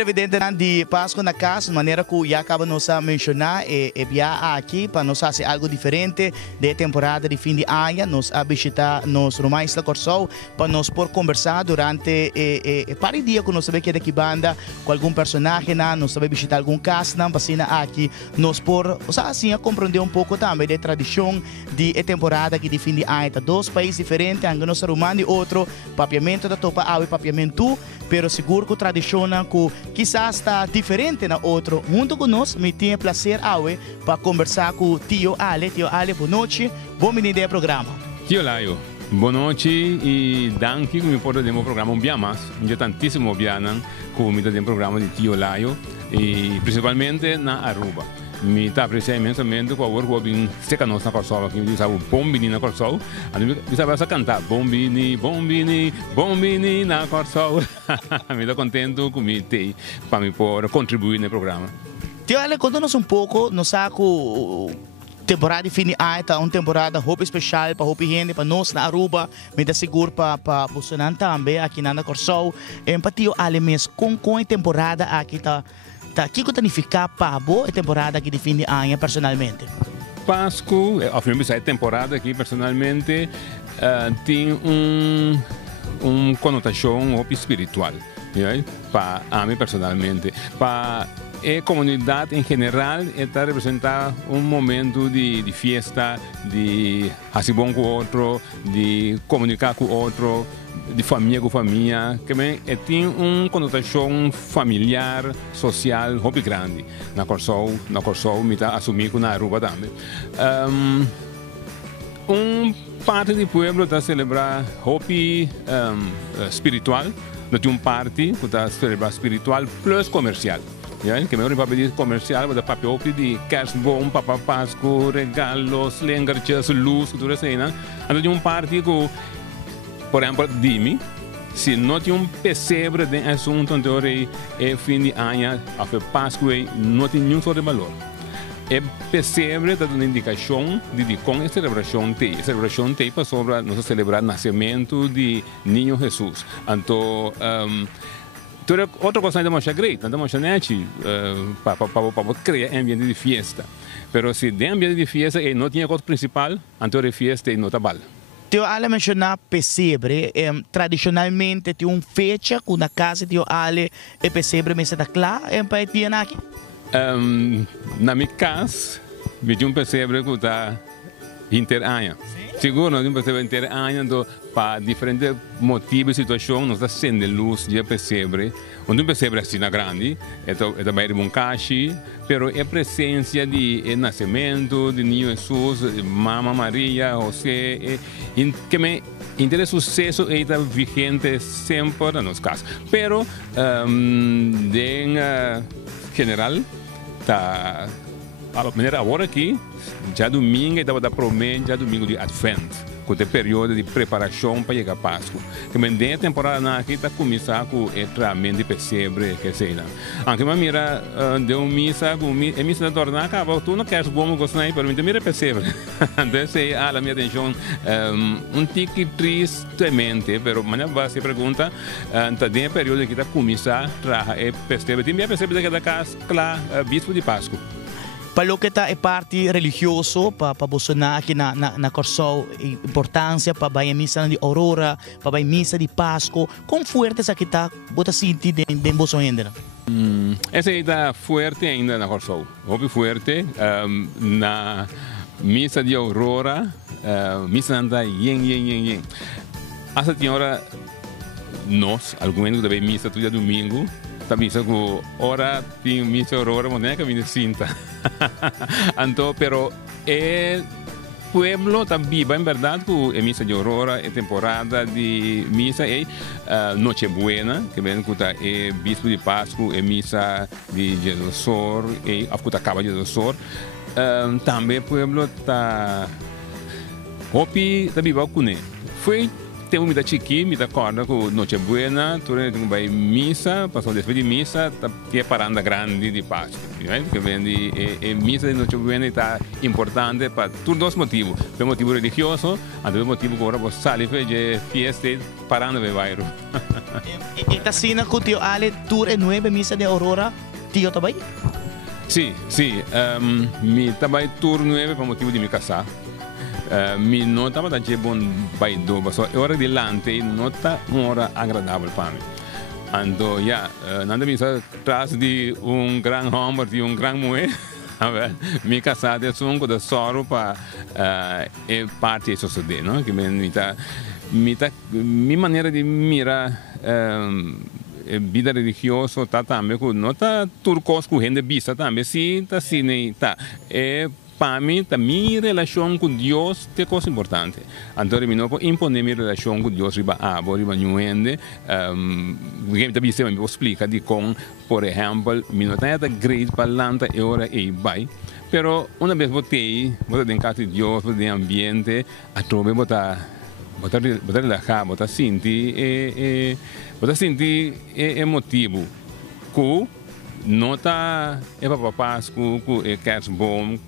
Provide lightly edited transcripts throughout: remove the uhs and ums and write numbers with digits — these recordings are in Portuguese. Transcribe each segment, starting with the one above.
Maneira evidente de Páscoa na casa, maneira que já acaba nos a mencionar, é aqui para nós fazer algo diferente de temporada de fim de ano, nos a visitar nos Romães da Corsol, para nós por conversar durante para o dia que nós sabemos que é daqui banda com algum personagem, nós sabemos visitar algum caso, vacina aqui, nós por, assim, a compreender pouco também da tradição de temporada aqui de fim de ano, dois países diferentes, ainda nós Romães e outro, papiamento da topa e papiamento, pero seguro que a tradição que quizás está diferente na outro. Junto conosco, me tem prazer para conversar com o Tio Ale. Tio Ale, boa noite. Bom menino do programa. Tio Laio, boa noite e danke que me pode dar um programa um dia mais. Eu tantíssimo bianan com me dar um programa de Tio Laio e principalmente na Aruba. Me está apreciando imensamente com a hora que eu vim secar nossa Corsol aqui, eu sabe bombini na Corsol, eu sabe essa cantar bombini, bombini, bombini na Corsol. Me dá contento com me ter para me poder contribuir no programa. Tio Ale, conta-nos pouco, nos saco temporada de fim de ano, uma temporada roupa especial para roupa gente, para nós na Aruba, me dá seguro para Bolsonaro também aqui na Corsol. Para Tio Ale mesmo, com a temporada aqui o que significa para a temporada aqui de fim de ano personalmente? Páscoa, a temporada aqui personalmente tem conotação espiritual, para mim personalmente. Para a comunidade em geral está representar momento de festa, de fazer bom com o outro, de comunicar com o outro, de família com família, que tem conotação familiar, social, muito grande. Na Corsol, me está assumindo na Aruba também. Parte do povo está celebrar hobby espiritual, tem parte que está celebrar espiritual plus comercial. Que me papel de comercial, mas papel de cash bom, papá Páscoa, regalos, lengarchas, luz, tudo isso aí, né? Então tem parte que, por exemplo, dime, se não tem pesebre de assunto anterior é fim de ano, a Páscoa, não tem nenhum só de valor. É pesebre dá uma indicação de como a celebração tem. A celebração tem para sobre nós celebrar o nascimento de Niño Jesus. Então, outra coisa ainda mais grande, ainda mais net, para criar ambiente de festa. Mas se tem ambiente de festa e não tinha coisa principal, então a festa não está bom. Tio Ale mencionou pesebre, tradicionalmente tem uma fecha que na casa de Tio Ale é pesebre, mas está claro, para ir aqui? Na minha casa, me tem um pesebre que está interanha. Seguro, não tem um pesebre interanha, para diferentes motivos e situações, nós estamos sendo luz de pesebre. Não pesebre assim na grande, é bem bom caixa, mas é a presença de nascimento de Niño Jesus, Mama Maria, José, que me interessa o sucesso e está vigente sempre na nossa casa. Mas, em geral, está a maneira agora aqui, já domingo, estava da promessa, já domingo de Advento. Com o período de preparação para chegar a Páscoa. Que dentro da temporada aqui está começando com o treinamento de pesebre, que seja. Anche uma mira deu missa, a missa da torna acaba, tu não queres bom gostar aí, mas mira pesebre. Então sei a minha atenção tique tristemente, mas amanhã vai se pergunta, está dentro do período que está começando a trazer pesebre. Tem minha pesebre da casa, claro, bispo de Páscoa. Para o que é parte religioso, para Bolsonaro aqui na Corsol, importância para a missa de Aurora, para a missa de Páscoa, como forte essa que está, bota sentir de Bolsonaro? Essa está forte ainda na Corsol, muito forte, na missa de Aurora, missa anda yen. Essa senhora, nós, alguns da missa todo domingo, missa que ora tem missa Aurora, mas não é que me sinta. Então, pero é pueblo também, em verdade, que a missa de Aurora é temporada de missa é Noche Buena, que vem com o bispo de Páscoa, é missa de Jesus Sor, e a acaba de Jesus Sor. Também pueblo tá hopi também vai com foi tem uma da chiqui, me dá corda com Noche Buena, tu vai missa, passou depois de missa, tem a paranda grande de Páscoa, que vem de missa de Noche Buena está importante para todos os motivos, pelo motivo religioso, e pelo motivo que agora você sai de festa, paranda de bairro. Esta cena que tio Ale tour e 9 misa de Aurora, tio também? Sim, sim. Mi trabalho tour 9 por motivo de me casar. Mi não estava de bom baido, mas a hora de lante não está uma hora agradável para mim. Então, nada me traz de grande homem, de grande mulher. Mi casar é um de sorro para parte da sociedade, não? Que minha maneira de mirar vida religiosa tá também com não tá turcos com gente bisa também sim tá sim tá para mim tá minha relação com Deus é coisa importante então eu não posso impor minha relação com Deus riba riba nuende alguém também se me explica de como por exemplo eu não tenho great balanta e ora e vai pero uma vez botei em casa de Deus de ambiente a trobe botar relaxar botar sentir emotivo que não está para Páscoa que quer bom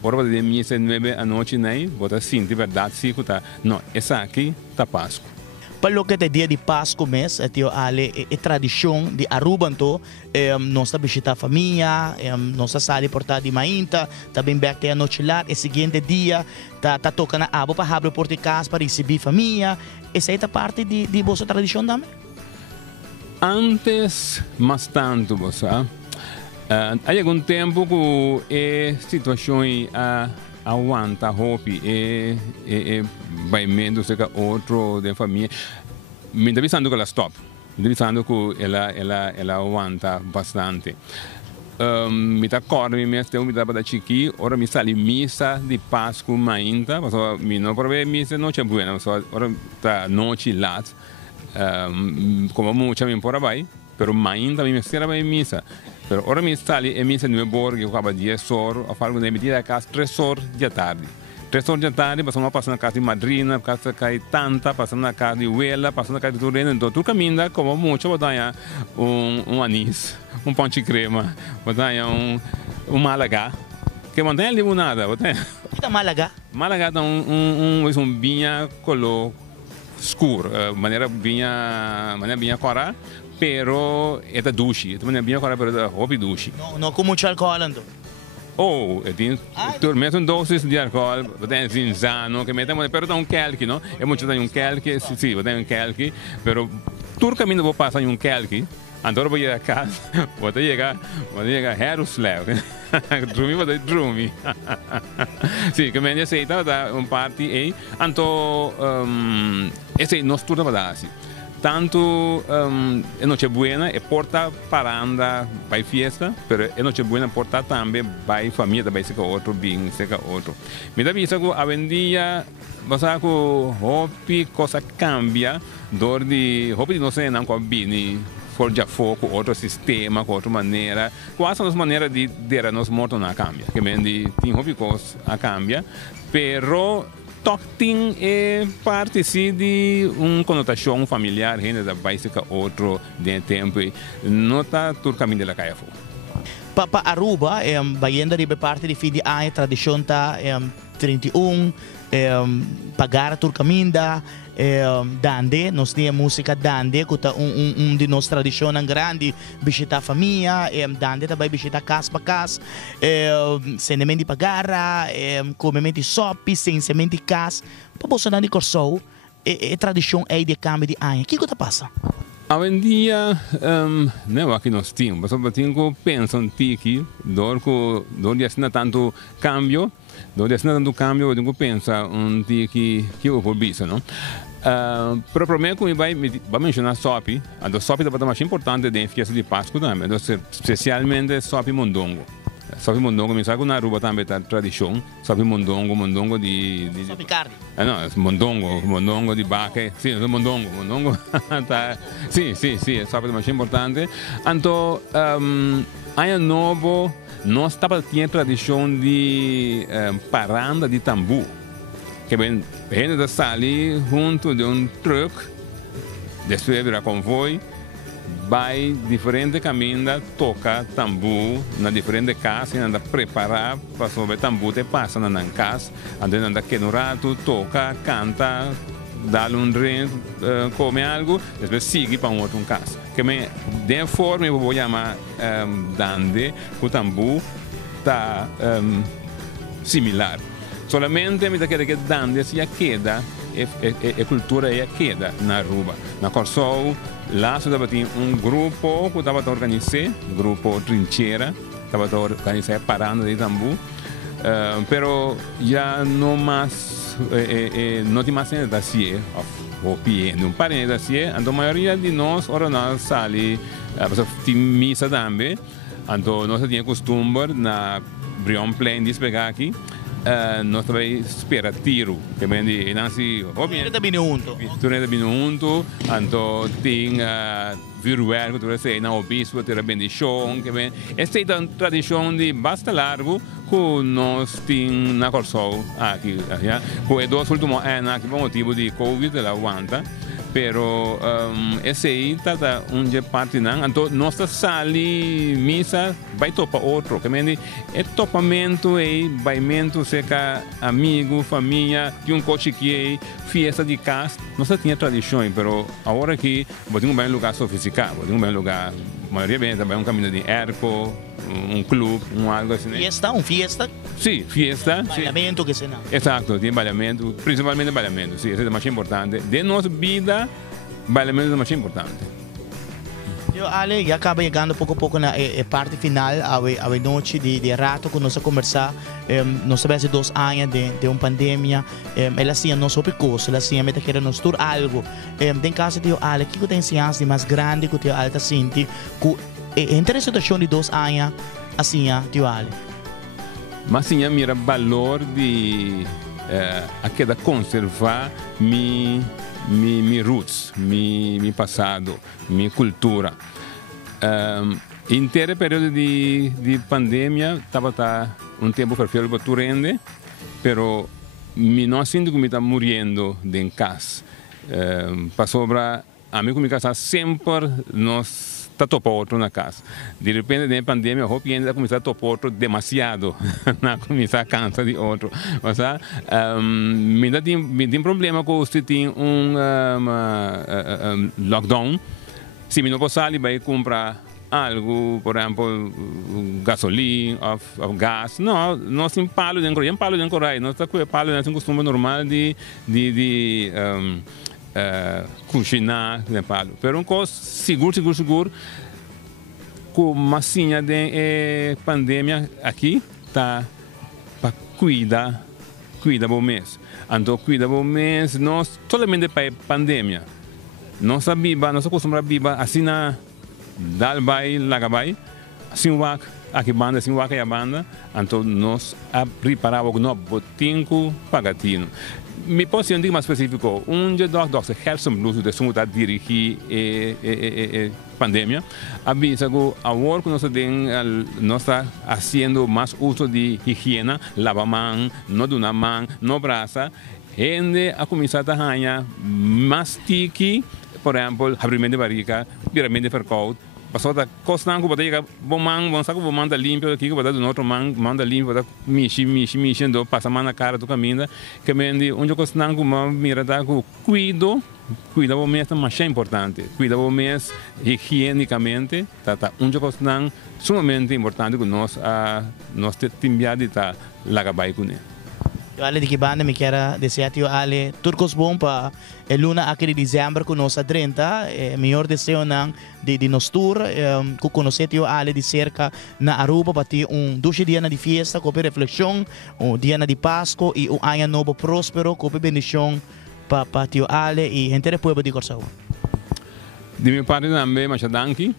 por de missa 9 à noite nem botar sentir verdade sim que tá não essa aqui tá Páscoa. Para o que é dia de Páscoa mês, tio Ale é tradição de Arubanto, nós visitar a família, nós saímos portar de mainta, também back a noite lá, e seguinte dia tá tocando a água para abrir a porta de casa para receber a família. Essa é a parte de vossa tradição também? Antes, mas tanto, você há algum tempo que a situação aguanta hopi vai menos que outro de família me está pensando que ela stop me está pensando que ela aguanta bastante me está correndo me está para chiqui ora me sali missa de Páscoa ainda mas me não provei missa não é buena ora tá noite lá como muita me por vai pero ainda me será bem missa pero ora mi stali e missa no borgo eu acaba 10 horas a falar com ele a casa 3 horas da tarde 3 horas da tarde passamos a passar na casa de madrina casa cai tanta passando na casa de Uela passando na casa de Turena então tu caminha como muito botar anis pão de crema botar Málaga que mantém a limonada botar que tá Málaga dá um vinho color escuro maneira vinha cora pero é da duche, também é bem agora para hobby duche. Não com muito álcool então. Oh, tem tormento dosis de álcool, tem zinzano que metemos, pero dá calque, não? É muito tem calque, sim, tem calque, pero tur caminho vou passar calque. Então vou ir a casa, vou chegar Jerusalém. Drumi. Sim, que me aceita da parte aí. Então esse nós tudo vai dar assim. Tanto é Nochebuena é porta paranda vai festa, pero é Nochebuena porta também vai família vai ser outro bem ser outro. Me dá vista que a vendia você que hopi coisa cambia dor de hopi não sei não com bini forja foco outro sistema com outra maneira quase as maneiras de der nos mortos na cambia que mendi tem hopi coisa a cambia pero Toctin é parte de conotação familiar, ainda da básica outro de tempo, não está tudo caminho da caia fora. Para Aruba, baiendo de parte de fim de ano, tradição tá 31, pagar tudo caminho dande, nós temos música dande, que é de nossa tradição grande, visitar a família, dande também visitar casa para casa, semente de pagar, comer de sopa, sem semente de casa, para você dar de corso, é tradição aí de câmbio de ano. O que está passando? Hoje em dia, não é que nós temos, mas eu penso que dor de assinar tanto cambio, eu tenho que pensar que eu vou ver, não? Pero para mim, como vai mencionar sopi, a sopi é a mais importante da festa de Páscoa também, especialmente sopi mondongo. Sopi mondongo, me sabe na Aruba também tá tradição, sopi mondongo de sopi carne. Não, mondongo de vaca, sim, mondongo, tá, sim, sopi é mais importante. Então, ano novo, nós temos tradição de paranda de tambu. Que vem gente da sali junto de truck, depois vira convoy, vai diferente caminho, toca tambu na diferente casa, anda preparar para sobre tambu te passa na casa, anda que no rato toca, canta, dar um drink, comer algo, depois seguir para outra casa. Que de forma eu vou chamar Dande, o tambu está similar. Solamente me quer que Dande se queda, a cultura queda na Aruba. Na Corsol, lá estava um grupo que estava organizando, grupo Trincheira, estava organizando parando de tambu, pero já não mais, não tem mais nada assim, ou pieno, um parente assim, então a maioria de nós, ora nós sali, tem missa também, então nós tínhamos costume na Brion Plain de pegar aqui. Nós também esperamos tiro, que vem de Nancy. Turenda Binuunto. Turenda Binuunto, então tem virtual, que tu sei, na obispo, tem a bendição, que vem. Esta é uma tradição de bastante largo que nós temos na Corsol aqui, já. Que é dois últimos anos, que por motivo de Covid, ela aguenta. Pero esse aí está onde parte não, então nossa sali missa vai topar outro, que mende é topamento e baimento seca amigo, família, de coche que festa de casa, nossa tinha tradições, pero agora que vou um bem lugar sofisticado, vou um bem lugar, maioria bem também um caminho de erco, clube, algo assim. Fiesta, fiesta? Sim, fiesta. Balhamento que se não. Exato, tem balhamento, principalmente balhamento, sim, isso é mais importante. De nossa vida, balhamento é mais importante. Eu, Ale, já acaba chegando pouco a pouco na parte final, a noite de rato que nós conversar, nós sabemos 2 anos de uma pandemia, ela tinha nosso percurso, ela tinha meta que nos tur algo. Em caso de Ale, que tem ciência mais grande que o alta sente, entre a situação de 2 anos, assim, tio Ale. Mas sim, mira valor de aquela conservar mi roots, mi passado, mi cultura. Inteiro período de pandemia estava um tempo perfeito para tu rende, pero não sinto que me está morrendo em casa. Para sobra, a mim como casa sempre nós está topando outro na casa. De repente, na pandemia, eu ainda começar a topar outro demasiado, não começar a cansar de outro. Mas, me tem problema com você tem lockdown. Se me não posso sair, vai comprar algo, por exemplo, gasolina, ou gás. Não, nós temos palo dentro, nós estamos com palo dentro, um costume normal de cozinhar, né, palo. Pero um coisa seguro, com massinha de pandemia aqui, tá para cuidar bom mês. Então, cuida bom mês, nós somente para pandemia. Nós costumamos viver assim na dalbai, lagabai, assim aqui banda, assim aqui a banda. Então, nós preparamos no botinco pagatino. Me posso dizer mais específico, dia dos hersenblues de sumutar dirigir a pandemia, avisa que agora que nós está fazendo mais uso de higiene, lavar mão, não dar mão, não braça, gente a começar a ganhar mais tique, por exemplo, abrimento de barriga, viramento de percote. Passou da costa que botar bom saco bom manda limpo aqui que botar do outro manda limpo botar mishi do passa mão na cara do caminho que mendi onde costa que mira da cuida bom mês mais importante cuida bom mês higienicamente tá onde costa sumamente importante que nós timbiado tá lagabai com ele. Eu Ale de que banda me quero desejar tio Ale turcos bom para a luna aqui de dezembro com nós a 30 melhor desejo de nos tour que conhecer tio Ale de cerca na Aruba para ter doce dia de festa com reflexão dia de Páscoa e ano novo próspero com bendição para tio Ale e gente do povo de Corsol. De minha parte também, mas danke.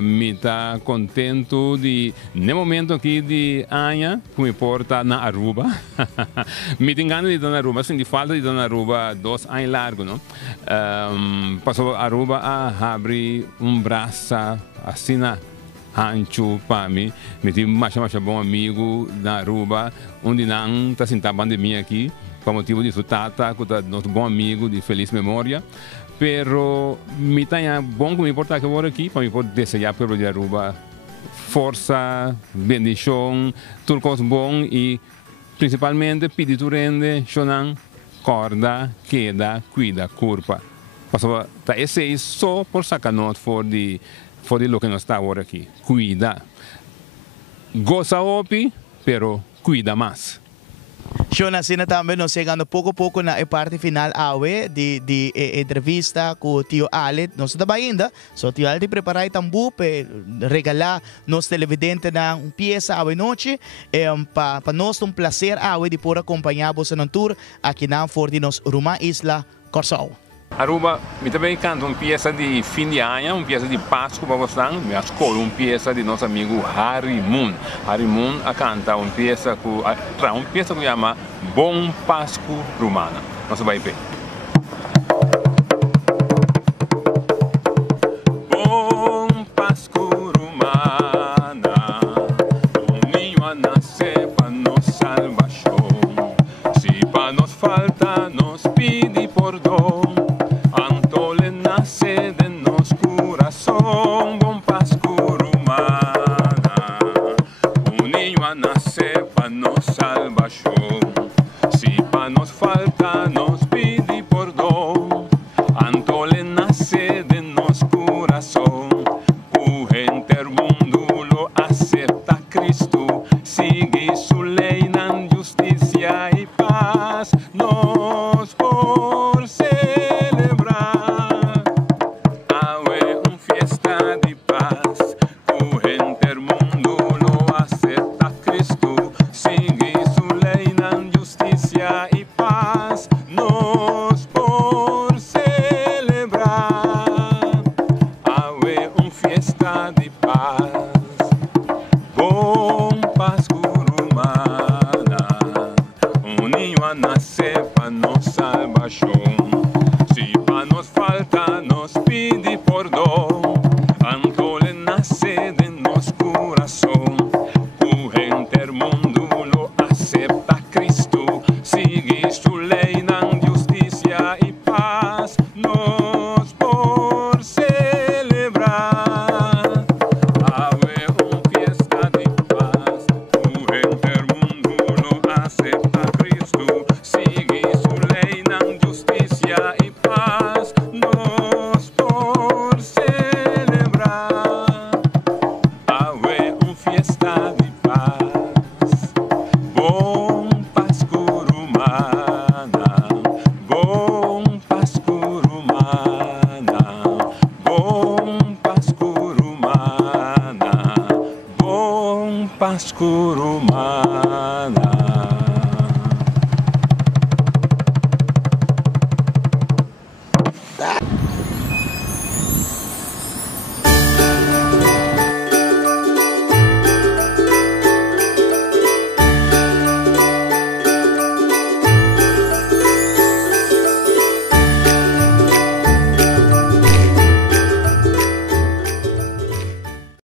Me está contento de, no momento aqui de Anha, que me porta na Aruba. Me tem ganas de ir na Aruba, senti falta de ir na Aruba 2 anos largo, não? Passou a Aruba a abrir braço assim na ancho para mim. Me tem mais bom amigo na Aruba, onde não está sentado a pandemia aqui, por motivo de Tata, que é nosso bom amigo de feliz memória. Pero me tenha bom que me importa que eu aqui para me poder desejar para o de Aruba força, bendição, tudo coisa bom e principalmente pedir tu rende, chonan corda, queda, cuida, curva. Então, esse é só por sacanagem for de lo que nós está agora aqui. Cuida. Goza opi, pero cuida mais. Siya sina também nós chegando pouco a pouco na parte final awe de entrevista com o tio Alet. Nós estamos ainda, so tio Alet preparar tambu para regalar nos televidentes na pieza awe noite para nós prazer awe de por acompanhar-vos no tour aqui na Forte nos Ruma Isla Corsao. Aruba, eu também canto uma peça de fim de ano, uma peça de Páscoa para vocês. Eu escolho uma peça de nosso amigo Harry Moon. Harry Moon canta uma peça que chama Bom Páscoa Romana. Nós vamos ver. Bom Páscoa Romana, ninho a nascer para nos salvação. Se para nos falta, nos pede perdão. De nosso coração, bom Páscoa Romana, ninho a nascer para nos salvação. Se para nos falta, nos pede perdão. Anto le nasce de nosso coração. O gente mundo lo acepta Cristo, sigue su lei na justiça e paz. Nos por celebrar. Páscoa